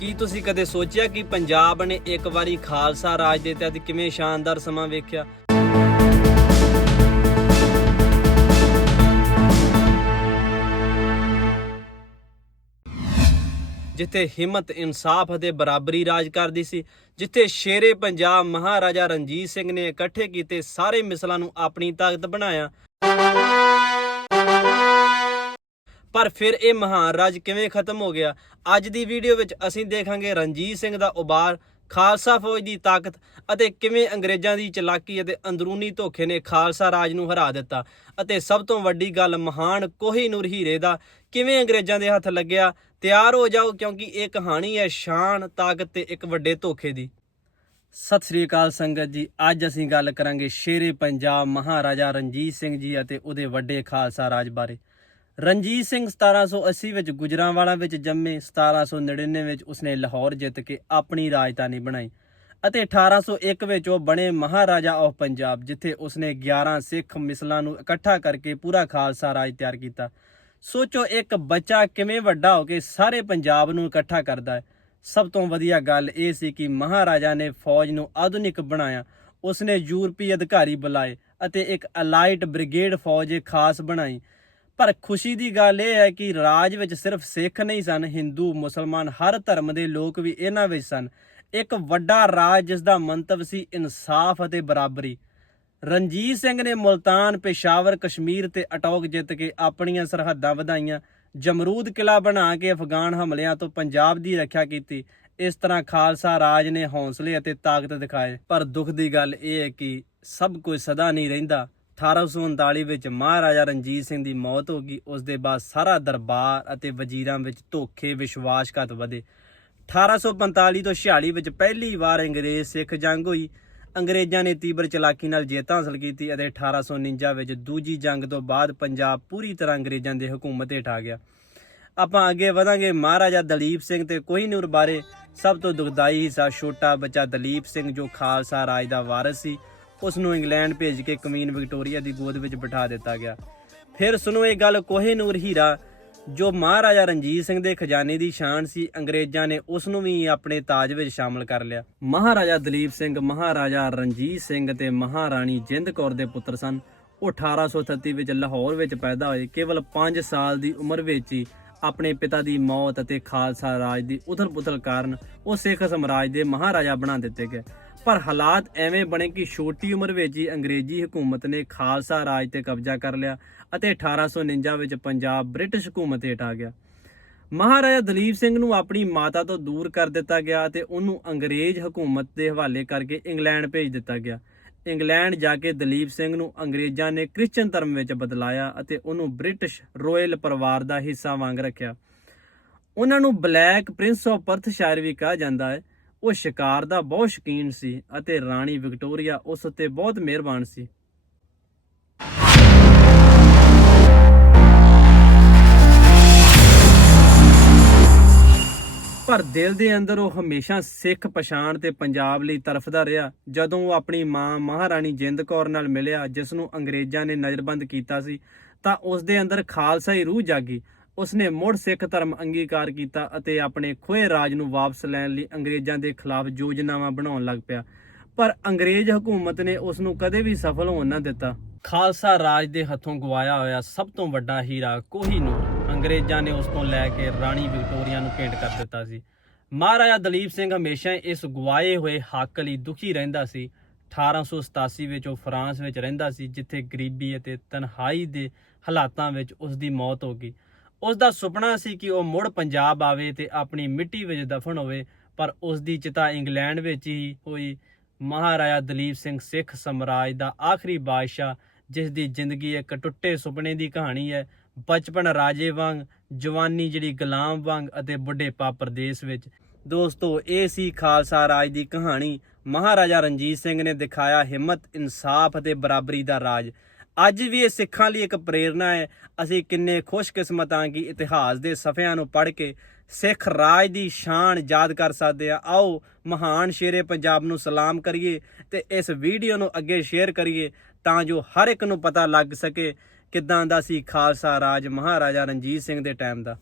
ਕੀ ਤੁਸੀਂ ਕਦੇ ਸੋਚਿਆ ਕਿ ਪੰਜਾਬ ਨੇ ਇੱਕ ਵਾਰੀ ਖਾਲਸਾ ਰਾਜ ਦੇ ਤਹਿਤ ਕਿਵੇਂ ਸ਼ਾਨਦਾਰ ਸਮਾਂ ਵੇਖਿਆ? ਜਿੱਥੇ ਹਿੰਮਤ ਇਨਸਾਫ ਅਤੇ ਬਰਾਬਰੀ ਰਾਜ ਕਰਦੀ ਸੀ, ਜਿੱਥੇ ਸ਼ੇਰੇ ਪੰਜਾਬ ਮਹਾਰਾਜਾ ਰਣਜੀਤ ਸਿੰਘ ਨੇ ਇਕੱਠੇ ਕੀਤੇ ਸਾਰੇ ਮਿਸਲਾਂ ਨੂੰ ਆਪਣੀ ਤਾਕਤ ਬਣਾਇਆ। ਪਰ ਫਿਰ ਇਹ ਮਹਾਨ ਰਾਜ ਕਿਵੇਂ ਖਤਮ ਹੋ ਗਿਆ? ਅੱਜ ਦੀ ਵੀਡੀਓ ਵਿੱਚ ਅਸੀਂ ਦੇਖਾਂਗੇ ਰਣਜੀਤ ਸਿੰਘ ਦਾ ਉਬਾਰ, ਖਾਲਸਾ ਫੌਜ ਦੀ ਤਾਕਤ ਅਤੇ ਕਿਵੇਂ ਅੰਗਰੇਜ਼ਾਂ ਦੀ ਚਲਾਕੀ ਅਤੇ ਅੰਦਰੂਨੀ ਧੋਖੇ ਨੇ ਖਾਲਸਾ ਰਾਜ ਨੂੰ ਹਰਾ ਦਿੱਤਾ। ਅਤੇ ਸਭ ਤੋਂ ਵੱਡੀ ਗੱਲ, ਮਹਾਨ ਕੋਹੀਨੂਰ ਹੀਰੇ ਦਾ ਕਿਵੇਂ ਅੰਗਰੇਜ਼ਾਂ ਦੇ ਹੱਥ ਲੱਗਿਆ? ਤਿਆਰ ਹੋ ਜਾਓ ਕਿਉਂਕਿ ਇਹ ਕਹਾਣੀ ਹੈ ਸ਼ਾਨ, ਤਾਕਤ ਤੇ ਇੱਕ ਵੱਡੇ ਧੋਖੇ ਦੀ। ਸਤਿ ਸ੍ਰੀ ਅਕਾਲ ਸੰਗਤ ਜੀ, ਅੱਜ ਅਸੀਂ ਗੱਲ ਕਰਾਂਗੇ ਸ਼ੇਰੇ ਪੰਜਾਬ ਮਹਾਰਾਜਾ ਰਣਜੀਤ ਸਿੰਘ ਜੀ ਅਤੇ ਉਹਦੇ ਵੱਡੇ ਖਾਲਸਾ ਰਾਜ ਬਾਰੇ। ਰਣਜੀਤ ਸਿੰਘ 1780 ਵਿੱਚ ਗੁਜਰਾਂਵਾਲਾ ਵਿੱਚ ਜੰਮੇ 1799 ਵਿੱਚ ਉਸਨੇ ਲਾਹੌਰ ਜਿੱਤ ਕੇ ਆਪਣੀ ਰਾਜਧਾਨੀ ਬਣਾਈ ਅਤੇ 1801 ਵਿੱਚ ਉਹ ਬਣੇ ਮਹਾਰਾਜਾ ਆਫ ਪੰਜਾਬ, ਜਿੱਥੇ ਉਸਨੇ 11 ਸਿੱਖ ਮਿਸਲਾਂ ਨੂੰ ਇਕੱਠਾ ਕਰਕੇ ਪੂਰਾ ਖਾਲਸਾ ਰਾਜ ਤਿਆਰ ਕੀਤਾ। ਸੋਚੋ, ਇੱਕ ਬੱਚਾ ਕਿਵੇਂ ਵੱਡਾ ਹੋ ਕੇ ਸਾਰੇ ਪੰਜਾਬ ਨੂੰ ਇਕੱਠਾ ਕਰਦਾ ਹੈ। ਸਭ ਤੋਂ ਵਧੀਆ ਗੱਲ ਇਹ ਸੀ ਕਿ ਮਹਾਰਾਜਾ ਨੇ ਫੌਜ ਨੂੰ ਆਧੁਨਿਕ ਬਣਾਇਆ। ਉਸਨੇ ਯੂਰਪੀ ਅਧਿਕਾਰੀ ਬੁਲਾਏ ਅਤੇ ਇੱਕ ਅਲਾਈਟ ਬ੍ਰਿਗੇਡ ਫੌਜ ਖਾਸ ਬਣਾਈ। ਪਰ ਖੁਸ਼ੀ ਦੀ ਗੱਲ ਇਹ ਹੈ ਕਿ ਰਾਜ ਵਿੱਚ ਸਿਰਫ ਸਿੱਖ ਨਹੀਂ ਸਨ, ਹਿੰਦੂ, ਮੁਸਲਮਾਨ, ਹਰ ਧਰਮ ਦੇ ਲੋਕ ਵੀ ਇਹਨਾਂ ਵਿੱਚ ਸਨ। ਇੱਕ ਵੱਡਾ ਰਾਜ ਜਿਸ ਦਾ ਮੰਤਵ ਸੀ ਇਨਸਾਫ ਅਤੇ ਬਰਾਬਰੀ। ਰਣਜੀਤ ਸਿੰਘ ਨੇ ਮੁਲਤਾਨ, ਪੇਸ਼ਾਵਰ, ਕਸ਼ਮੀਰ ਤੇ ਅਟੌਕ ਜਿੱਤ ਕੇ ਆਪਣੀਆਂ ਸਰਹੱਦਾਂ ਵਧਾਈਆਂ। ਜਮਰੂਦ ਕਿਲਾ ਬਣਾ ਕੇ ਅਫਗਾਨ ਹਮਲਿਆਂ ਤੋਂ ਪੰਜਾਬ ਦੀ ਰੱਖਿਆ ਕੀਤੀ। ਇਸ ਤਰ੍ਹਾਂ ਖਾਲਸਾ ਰਾਜ ਨੇ ਹੌਸਲੇ ਅਤੇ ਤਾਕਤ ਦਿਖਾਏ। ਪਰ ਦੁੱਖ ਦੀ ਗੱਲ ਇਹ ਹੈ ਕਿ ਸਭ ਕੁਝ ਸਦਾ ਨਹੀਂ ਰਹਿੰਦਾ। 1839 ਵਿੱਚ ਮਹਾਰਾਜਾ ਰਣਜੀਤ ਸਿੰਘ ਦੀ ਮੌਤ ਹੋ ਗਈ। ਉਸ ਦੇ ਬਾਅਦ ਸਾਰਾ ਦਰਬਾਰ ਅਤੇ ਵਜ਼ੀਰਾਂ ਵਿੱਚ ਧੋਖੇ, ਵਿਸ਼ਵਾਸਘਾਤ ਵਧੇ। 1845 ਤੋਂ 46 ਵਿੱਚ ਪਹਿਲੀ ਵਾਰ ਅੰਗਰੇਜ਼ ਸਿੱਖ ਜੰਗ ਹੋਈ। ਅੰਗਰੇਜ਼ਾਂ ਨੇ ਤੀਬਰ ਚਲਾਕੀ ਨਾਲ ਜਿੱਤ ਹਾਸਲ ਕੀਤੀ ਅਤੇ 1849 ਵਿੱਚ ਦੂਜੀ ਜੰਗ ਤੋਂ ਬਾਅਦ ਪੰਜਾਬ ਪੂਰੀ ਤਰ੍ਹਾਂ ਅੰਗਰੇਜ਼ਾਂ ਦੇ ਹਕੂਮਤ ਹੇਠ ਆ ਗਿਆ। ਆਪਾਂ ਅੱਗੇ ਵਧਾਂਗੇ ਮਹਾਰਾਜਾ ਦਲੀਪ ਸਿੰਘ ਤੇ ਕੋਹੀਨੂਰ ਬਾਰੇ। ਸਭ ਤੋਂ ਦੁਖਦਾਈ ਹਿੱਸਾ ਛੋਟਾ ਬੱਚਾ ਦਲੀਪ ਸਿੰਘ ਜੋ ਖਾਲਸਾ ਰਾਜ ਦਾ ਵਾਰਿਸ ਸੀ। ਉਸ ਨੂੰ ਇੰਗਲੈਂਡ ਭੇਜ ਕੇ ਕਵੀਨ ਵਿਕਟੋਰੀਆ ਦੀ ਗੋਦ ਵਿੱਚ ਬਿਠਾ ਦਿੱਤਾ ਗਿਆ। ਫਿਰ ਸੁਣੋ ਇਹ ਗੱਲ ਕੋਹੀਨੂਰ ਹੀਰਾ, ਜੋ ਮਹਾਰਾਜਾ ਰਣਜੀਤ ਸਿੰਘ ਦੇ ਖਜ਼ਾਨੇ ਦੀ ਸ਼ਾਨ ਸੀ, ਅੰਗਰੇਜ਼ਾਂ ਨੇ ਉਸ ਨੂੰ ਵੀ ਆਪਣੇ ਤਾਜ ਵਿੱਚ ਸ਼ਾਮਲ ਕਰ ਲਿਆ। ਮਹਾਰਾਜਾ ਦਲੀਪ ਸਿੰਘ, ਮਹਾਰਾਜਾ ਰਣਜੀਤ ਸਿੰਘ ਤੇ ਮਹਾਰਾਣੀ ਜਿੰਦ ਕੌਰ ਦੇ ਪੁੱਤਰ ਸਨ। ਉਹ 1838 ਵਿੱਚ ਲਾਹੌਰ ਵਿੱਚ ਪੈਦਾ ਹੋਏ। ਕੇਵਲ 5 ਸਾਲ ਦੀ ਉਮਰ ਵਿੱਚ ਹੀ ਆਪਣੇ ਪਿਤਾ ਦੀ ਮੌਤ ਅਤੇ ਖਾਲਸਾ ਰਾਜ ਦੀ ਉਥਲ-ਪੁਥਲ ਕਾਰਨ ਉਹ ਸਿੱਖ ਸਮਰਾਜ ਦੇ ਮਹਾਰਾਜਾ ਬਣਾ ਦਿੱਤੇ ਗਏ। ਪਰ ਹਾਲਾਤ ਐਵੇਂ ਬਣੇ ਕਿ ਛੋਟੀ ਉਮਰ ਵਿੱਚ ਹੀ ਅੰਗਰੇਜ਼ੀ ਹਕੂਮਤ ਨੇ ਖਾਲਸਾ ਰਾਜ ਤੇ ਕਬਜ਼ਾ ਕਰ ਲਿਆ ਅਤੇ 1849 ਵਿੱਚ ਪੰਜਾਬ ਬ੍ਰਿਟਿਸ਼ ਹਕੂਮਤ ਹੇਠ ਆ ਗਿਆ। ਮਹਾਰਾਜਾ ਦਲੀਪ ਸਿੰਘ ਨੂੰ ਆਪਣੀ ਮਾਤਾ ਤੋਂ ਦੂਰ ਕਰ ਦਿੱਤਾ ਗਿਆ ਤੇ ਉਹਨੂੰ ਅੰਗਰੇਜ਼ ਹਕੂਮਤ ਦੇ ਹਵਾਲੇ ਕਰਕੇ ਇੰਗਲੈਂਡ ਭੇਜ ਦਿੱਤਾ ਗਿਆ। ਇੰਗਲੈਂਡ ਜਾ ਕੇ ਦਲੀਪ ਸਿੰਘ ਨੂੰ ਅੰਗਰੇਜ਼ਾਂ ਨੇ ਕ੍ਰਿਸਚਨ ਧਰਮ ਵਿੱਚ ਬਦਲਾਇਆ ਅਤੇ ਉਹਨੂੰ ਬ੍ਰਿਟਿਸ਼ ਰੋਇਲ ਪਰਿਵਾਰ ਦਾ ਹਿੱਸਾ ਵਾਂਗ ਰੱਖਿਆ। ਉਹਨਾਂ ਨੂੰ ਬਲੈਕ ਪ੍ਰਿੰਸ ਆਫ ਪਰਥਸ਼ਾਇਰ ਵੀ ਕਿਹਾ ਜਾਂਦਾ ਹੈ। ਉਹ ਸ਼ਿਕਾਰ ਦਾ ਬਹੁਤ ਸ਼ੌਕੀਨ ਸੀ ਅਤੇ ਰਾਣੀ ਵਿਕਟੋਰੀਆ ਉਸ ਉੱਤੇ ਬਹੁਤ ਮਿਹਰਬਾਨ ਸੀ। ਪਰ ਦਿਲ ਦੇ ਅੰਦਰ ਉਹ ਹਮੇਸ਼ਾ ਸਿੱਖ ਪਛਾਣ ਤੇ ਪੰਜਾਬ ਲਈ ਤਰਫਦਾ ਰਿਹਾ। ਜਦੋਂ ਉਹ ਆਪਣੀ ਮਾਂ ਮਹਾਰਾਣੀ ਜਿੰਦ ਕੌਰ ਨਾਲ ਮਿਲਿਆ ਜਿਸ ਨੂੰ ਅੰਗਰੇਜ਼ਾਂ ਨੇ ਨਜ਼ਰਬੰਦ ਕੀਤਾ ਸੀ, ਤਾਂ ਉਸ ਦੇ ਅੰਦਰ ਖਾਲਸਾਈ ਰੂਹ ਜਾਗੀ ਉਸਨੇ ਮੁੜ ਸਿੱਖ ਧਰਮ ਅੰਗੀਕਾਰ ਕੀਤਾ ਅਤੇ ਆਪਣੇ ਖੋਏ ਰਾਜ ਨੂੰ ਵਾਪਸ ਲੈਣ ਲਈ ਅੰਗਰੇਜ਼ਾਂ ਦੇ ਖਿਲਾਫ ਯੋਜਨਾਵਾਂ ਬਣਾਉਣ ਲੱਗ ਪਿਆ। ਪਰ ਅੰਗਰੇਜ਼ ਹਕੂਮਤ ਨੇ ਉਸ ਨੂੰ ਕਦੇ ਵੀ ਸਫਲ ਹੋਣ ਨਾ ਦਿੱਤਾ। ਖਾਲਸਾ ਰਾਜ ਦੇ ਹੱਥੋਂ ਗਵਾਇਆ ਹੋਇਆ ਸਭ ਤੋਂ ਵੱਡਾ ਹੀਰਾ ਕੋਹੀਨੂਰ ਅੰਗਰੇਜ਼ਾਂ ਨੇ ਉਸ ਤੋਂ ਲੈ ਕੇ ਰਾਣੀ ਵਿਕਟੋਰੀਆ ਨੂੰ ਭੇਂਟ ਕਰ ਦਿੱਤਾ ਸੀ। ਮਹਾਰਾਜਾ ਦਲੀਪ ਸਿੰਘ ਹਮੇਸ਼ਾ ਇਸ ਗਵਾਏ ਹੋਏ ਹੱਕ ਲਈ ਦੁਖੀ ਰਹਿੰਦਾ ਸੀ। 1887 ਵਿੱਚ ਉਹ ਫਰਾਂਸ ਵਿੱਚ ਰਹਿੰਦਾ ਸੀ, ਜਿੱਥੇ ਗਰੀਬੀ ਅਤੇ ਤਨਹਾਈ ਦੇ ਹਾਲਾਤਾਂ ਵਿੱਚ ਉਸ ਦੀ ਮੌਤ ਹੋ ਗਈ। ਉਸ ਦਾ ਸੁਪਨਾ ਸੀ ਕਿ ਉਹ ਮੁੜ ਪੰਜਾਬ ਆਵੇ ਤੇ ਆਪਣੀ ਮਿੱਟੀ ਵਿੱਚ ਦਫਨ ਹੋਵੇ, ਪਰ ਉਸ ਦੀ ਚਿਤਾ ਇੰਗਲੈਂਡ ਵਿੱਚ ਹੀ ਹੋਈ। ਮਹਾਰਾਜਾ ਦਲੀਪ ਸਿੰਘ ਸਿੱਖ ਸਮਰਾਜ ਦਾ ਆਖਰੀ ਬਾਦਸ਼ਾਹ, ਜਿਸ ਦੀ ਜ਼ਿੰਦਗੀ ਇੱਕ ਟੁੱਟੇ ਸੁਪਨੇ ਦੀ ਕਹਾਣੀ ਹੈ, ਬਚਪਨ ਰਾਜੇ ਵਾਂਗ, ਜਵਾਨੀ ਜਿਹੜੀ ਗੁਲਾਮ ਵਾਂਗ ਅਤੇ ਬੁੱਢੇਪਾ ਪ੍ਰਦੇਸ਼ ਵਿੱਚ। ਦੋਸਤੋ, ਇਹ ਸੀ ਖਾਲਸਾ ਰਾਜ ਦੀ ਕਹਾਣੀ। ਮਹਾਰਾਜਾ ਰਣਜੀਤ ਸਿੰਘ ਨੇ ਦਿਖਾਇਆ ਹਿੰਮਤ, ਇਨਸਾਫ ਅਤੇ ਬਰਾਬਰੀ ਦਾ ਰਾਜ। ਅੱਜ ਵੀ ਇਹ ਸਿੱਖਾਂ ਲਈ ਇੱਕ ਪ੍ਰੇਰਣਾ ਹੈ। ਅਸੀਂ ਕਿੰਨੇ ਖੁਸ਼ਕਿਸਮਤ ਹਾਂ ਕਿ ਇਤਿਹਾਸ ਦੇ ਸਫ਼ਿਆਂ ਨੂੰ ਪੜ੍ਹ ਕੇ ਸਿੱਖ ਰਾਜ ਦੀ ਸ਼ਾਨ ਯਾਦ ਕਰ ਸਕਦੇ ਆ। ਆਓ, ਮਹਾਨ ਸ਼ੇਰੇ ਪੰਜਾਬ ਨੂੰ ਸਲਾਮ ਕਰੀਏ ਤੇ ਇਸ ਵੀਡੀਓ ਨੂੰ ਅੱਗੇ ਸ਼ੇਅਰ ਕਰੀਏ ਤਾਂ ਜੋ ਹਰ ਇੱਕ ਨੂੰ ਪਤਾ ਲੱਗ ਸਕੇ ਕਿੱਦਾਂ ਦਾ ਸੀ ਖਾਲਸਾ ਰਾਜ ਮਹਾਰਾਜਾ ਰਣਜੀਤ ਸਿੰਘ ਦੇ ਟਾਈਮ ਦਾ।